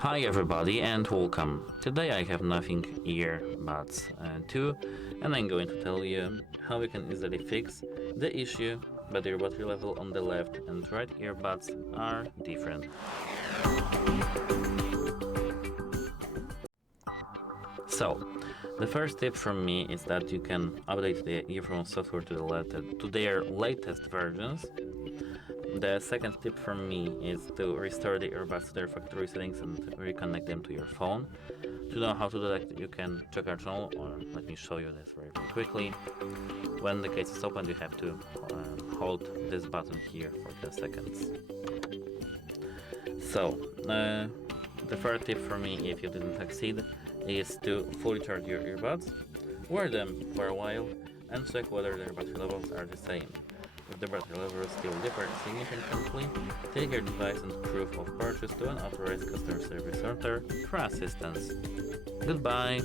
Hi everybody and welcome. Today I have nothing earbuds 2 and I'm going to tell you how you can easily fix the issue that your battery level on the left and right earbuds are different. So, the first tip from me is that you can update the earphone software to their latest versions. The second tip from me is to restore the earbuds to their factory settings and reconnect them to your phone. To know how to do that, you can check our channel, or let me show you this very quickly. When the case is opened, you have to hold this button here for 10 seconds. So, the third tip for me, if you didn't succeed, is to fully charge your earbuds, wear them for a while, and check whether their battery levels are the same. If the battery levels still differ significantly, take your device and proof of purchase to an authorized customer service center for assistance. Goodbye!